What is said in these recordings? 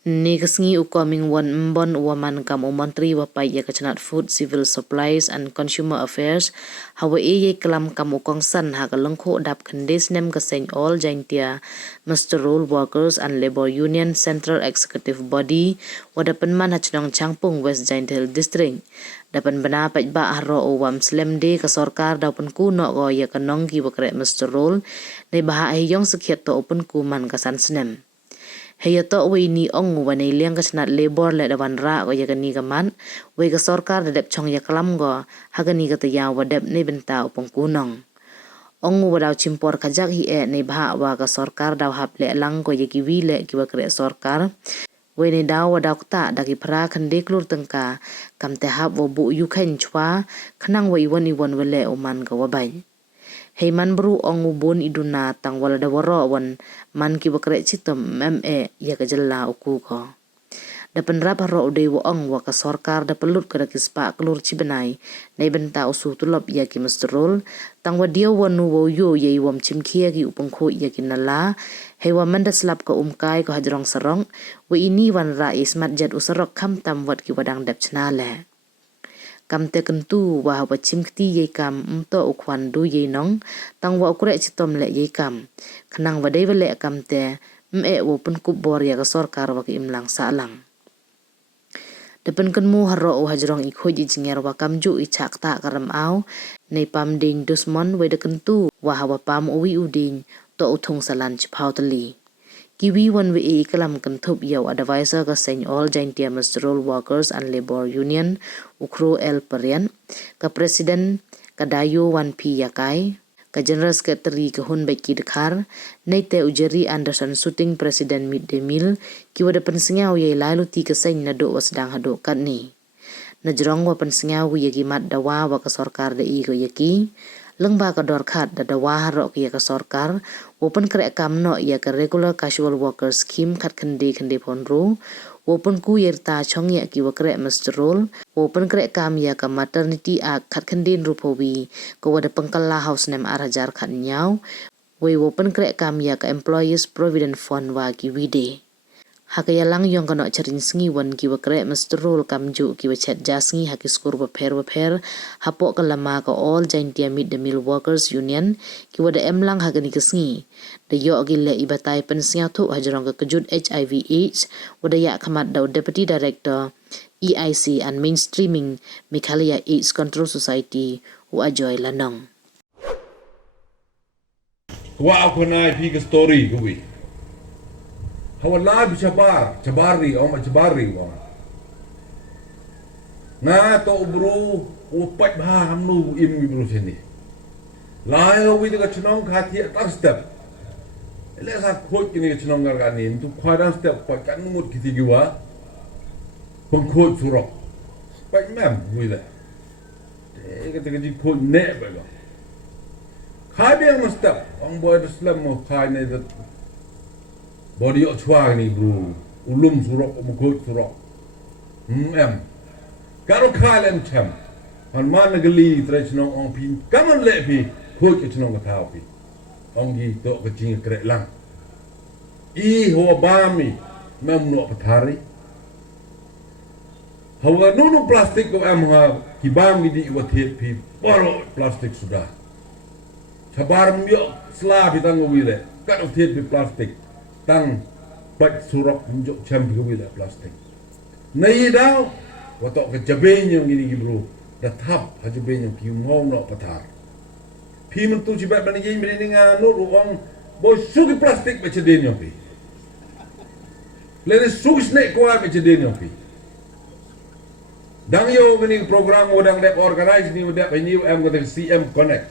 Ni kesengi ukoming wan mbon waman kam umantri wapai ya kachanat Food, Civil Supplies and Consumer Affairs hawa ye kelam kam ukong san ha kalengko dap kendis nem keseng all jaintia Mr. Rule Workers and Labor Union Central Executive Body wadapan man hachnong Changpung West Jaint Hill District dapan bena paj ba haro wam slemde ka sorkar dapan kuno go ya kanong ki bakre Mr. Rule nei baha yong sekiat to open kuman kasan senem. Heya to we ni ong wane liang ka snat labor le dawan ra ko ya kani kaman we ka sorkar dep chong ya kalam go hagani ka ya wadep ne benta upong kunong ong wadaw chimpor kajak hi ne bha wa ka sorkar daw hap le lang ko ya ki wi le ki wa kre sorkar we ne daw wadaw ta da ki pra khande klur tengka kam te hap wo bu yu khen chwa khnang we iwan wele oman ka wabai Hei man bru ong ubun iduna tang wala da waro wan man ki bakre chitom ya kajalla uku ko. Dapan rap haro uday wo ong wa ka sorkar da pelut kada kispa kelur cibenai na benta usu tulop ya ki Mr. tang wa dia wanu wo yo ye wam chimkia ki upengko ya ki nala hei wa manda slap ka umkai ko hajrong sarong wa ini wan ra ismat jad usarok kam tam wat ki wadang dep chnale. Kam te kentu wa chim kti ye kam umto ukwan du ye nong tang wa ukure chitom le ye kam khnang wa dei le kam te wo pun kup bor ya ka sorkar wa ki imlang salang depen kan mu haro o hajrong ikho ji jinger wa kam ju i chak ta karam au nei pam ding dusmon we de kentu wa hawa pam uwi uding to uthong salan chphau tali Kiwi wan we ikalam kentup yaw advisor ka seny all jaintia Mr. Workers and Labor Union ukro el perian ka presiden ka dayo wan pi yakai ka general secretary ka hun beki dekhar nei te ujeri Anderson shooting president mid de mil ki wada pensingyaw ye lalu ti ka seny na do wasdang hado kat ni na jrong wa pensingyaw ye gi mat dawa wa ka sorkar de i ko yaki lengba ka dor khat da dawa haro ki ka sorkar open kre kam no ya ka regular casual worker scheme khat khande phonru open ku yerta chong ya ki wakre Mr. Open kre kam ya ka maternity act khat khande rupowi ko wada pengkala house nem arajar khat nyaw we open kre kam ya ka employees provident fund wa ki wide Hakaya lang yung kano charin sngi wan ki wakre Mr. Kamju ki wachat jasngi haki skur waper hapo ka lama ka all jaintia mid the mill workers union ki wada lang hagani kesngi da yo agi le ibatai pensnya tu hajrong ka kejut HIV AIDS wada ya kamat daw deputy director EIC and mainstreaming Mikhalia AIDS Control Society wa ajoy lanong wa ako na ipi story kuwi Hawala cabari wa. Na to bro upat bah hamnu im bro sini. Lai wi de chnong khati tak step. Ele sa khoj ni chnong gar ganin tu khwadan step pa kan mut kiti giwa. Pon khoj surok. Pat mem wi le. Te ke ji khoj ne ba lo. Khai biang step ong boy islam mo khai ne Body chwa ni bro ulum surok umukut surok karo kalen chem han man gali trechno ong pin kaman le pi khoj chno ka thau pi ong gi to ka jing kre lang I ho bami mem no pathari hawa no plastic ko am ha ki bam gi di wa the pi boro plastic sudah sabar myo sla bi tang wi le ka do the pi plastic tang bat surok menjuk champion wila plastik. Nai daw watok ke jabe nyong gini bro. Da thap ha jabe nyong ki ngong no pathar. Phi man tu jibat ban ye mri ninga no ruang bo sugi plastik be chede nyong pi. Le sugi snake ko be chede nyong pi. Dang yo gini program odang dep organize ni dep ni am go CM Connect.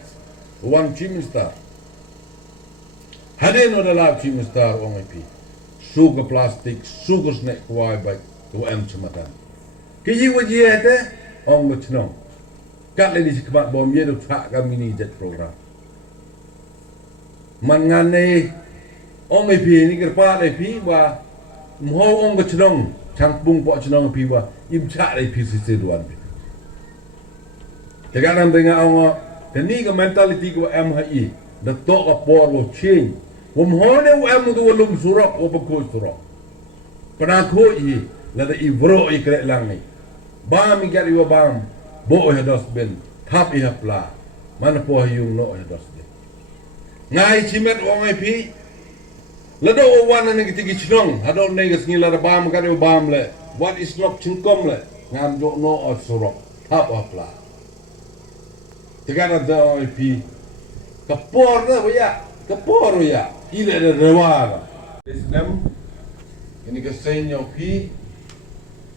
One Chim Star. Hade no dalam Chim Star ong pi. Sugar plastic, sugar snack kuai baik tu am cematan. Kiji wajib ada ong bercenong. Kat lagi sekebat bom ye tu tak kami ni jet program. Mangane ong pi ni kerpa pi wa mau ong bercenong, campung pok cenong pi wa im cak pi sisi duan pi. Jaga nam dengar ong ni ke mentality ku MHI, datuk apa wo change. Wamhone am tu walum surok o pakoj surok. Penakut i lada i bro i krek lang ni. Bam i gari wa bam bo i hados ben tap i hapla. Mana po yung no i hados ben. Ngai chimet wong ai pi. Lada o wana ni kitigi chnong hado negas ni lada bam gari wa bam le. What is not chingkom le. Ngam do no o surok tap hapla. Tegana da oi pi. Kapor na ya. Kapor ya. Ile de rewara. Islam ini kesenyo pi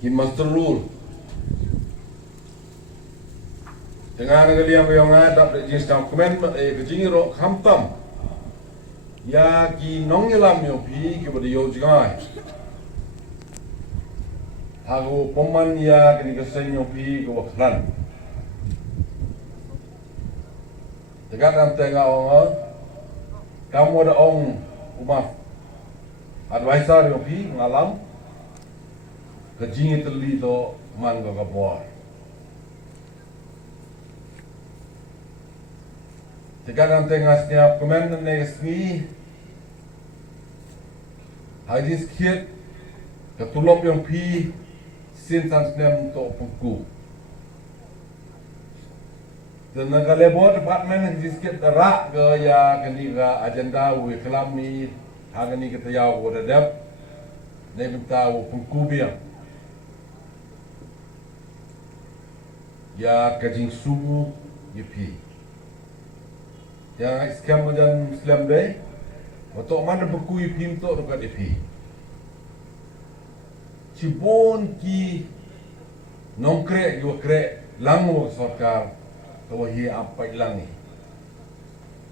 ki masterul. Dengan kalian yang ada di jenis dokumen kejingiro kamtam. Ya ki nongyelam yo pi ki bodi yo jangai. Aku peman ya kini kesenyo pi ko wakran. Tegan am tengah orang kamu ada orang umaf advisor yo pi ngalam kejing terli to man go kapor. Tegan am tengah setiap komen negesni hadis kiat ketulop yang pi sin tansnem to pungku. Dan negara lebor department diskit rak ke ya kini ke agenda we kelami hari ni kita yau berdep ni minta pengkubiang ya kajing suhu yepi yang skam dan Islam deh untuk mana buku yepi untuk dekat yepi cibon ki nongkrek juga krek langu sorkar kawa hi apa ilang ni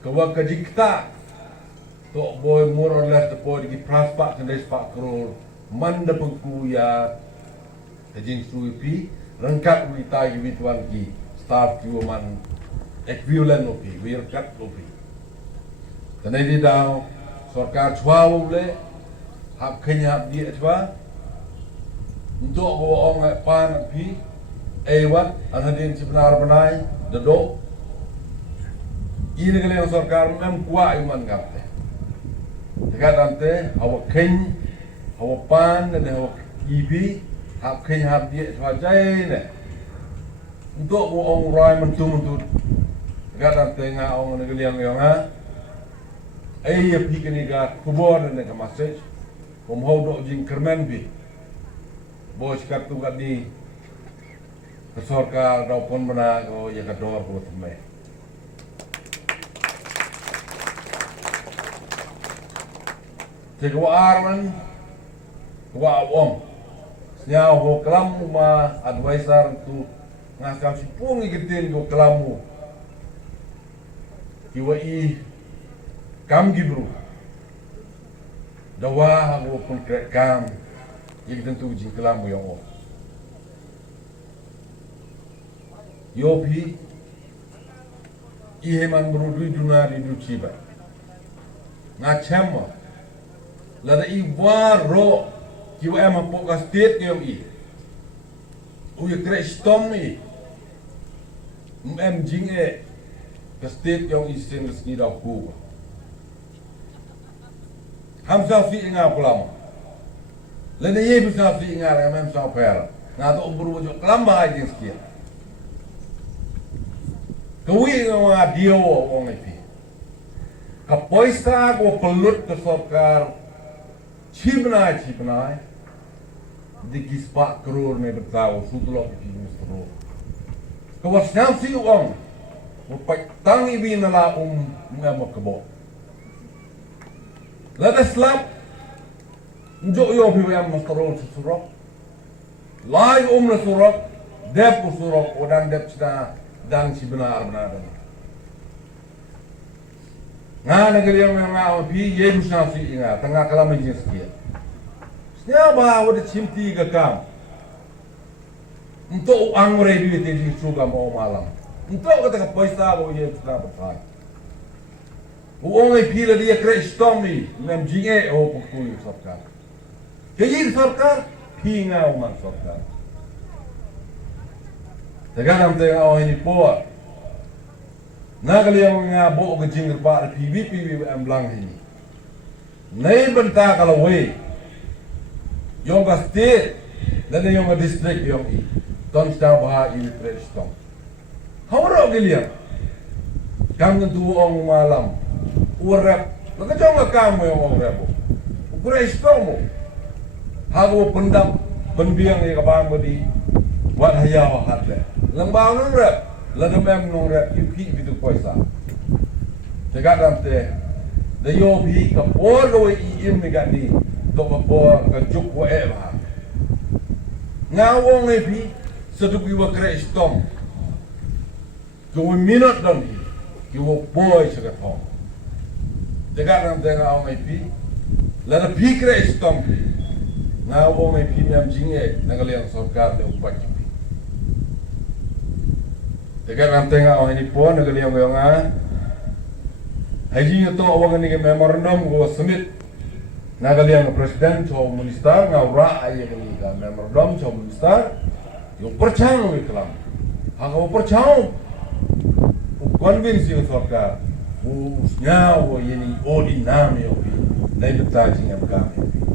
kawa kajikta to boy more or less the boy di praspak kendai sepak krol manda pengku ya kajing suipi rengkat wita yi tuan ki staff ki man equivalent opi wirkat opi kanai di dau sarkar chwa le hap khenya di chwa untuk bawa orang pan pi ewat anadin sebenar benai dado ini kali yang sarkar mem kuat iman kapte dekat ante awak ken awak pan dan awak ibi hap ken hap dia swajai ne untuk orang rai mentu dekat ante nga orang kali yang ha ai pi kini ga kubor ne ka message pom ho do jing kermen bi bos kat tu kat ni sarkar do pon bana ko ya ka dor ko tme Tegwa arman wa awam nya ho klamu ma advisor tu ngasal si pungi getin go klamu kiwa i kam gibru dawa ho pun kam yik tentu jing klamu yo yopi ihe man brudu dunari du chiba ngachama lada i waro kiwa ema poka state yom i uye krestom i jing e ka state yom i sen reski da kuba hamsa fi inga pulam lada ye bisa fi inga ra mem sa pera na to buru jo klamba ajin skia kawi nga dio wong ipi kapoista ko pelut ke sarkar cipnai di kispak krur me bertahu sutulok di mustro kawas nyamsi uang mupai tangi binala ngam kebo lada slap njo yo bi am mustro surok lai na surok dep surok odang dep sida dang si benar nga negeri yang nga pi ye busna si inga tengah kalam jin skia snya ba wada chimti ga kam untuk angre bi te di suga mo malam untuk kata ka paisa go ye busna batai uong pi la dia krestomi mem jinge o pokui sarkar ke yin sarkar pi nga man sarkar teganam te o ni po Nagali yang ngabo ke jingir pak PBP am lang ini. Nei benta kalau we. Yung ka state, dan yung ka district yung i. Ton sta baha i prestong. Hawro giliya. Kam tuong malam. Urap. Nakajong ka kamu yung urap mo. Prestong mo. Hago pendam penbiang i kabang mo di wat hayaw hatle. Lambang nung rap. Ladamem nung rap yuki bitu koisa. Tegadam te. Dayo bi ka polo i imigani. To mabor ka juk wa eba. Ngawong ebi sedugi wa Kristom. Kau minat dan kau boy sekat hong. Dekat nam tengah orang ebi. Lada pi Kristom. Ngawong ebi niam jinge nangaliang sorkar le upat ebi. Dekat nam tengah orang ini pun nangaliang yang haji itu orang ini memorandum gua submit. Nagaliang presiden coba minister ngawra ayah ini kan memorandum coba minister yung percang iklam hanga percang convince yung sarkar usnya wo yeni odi nami obi na ibtaji ngam kami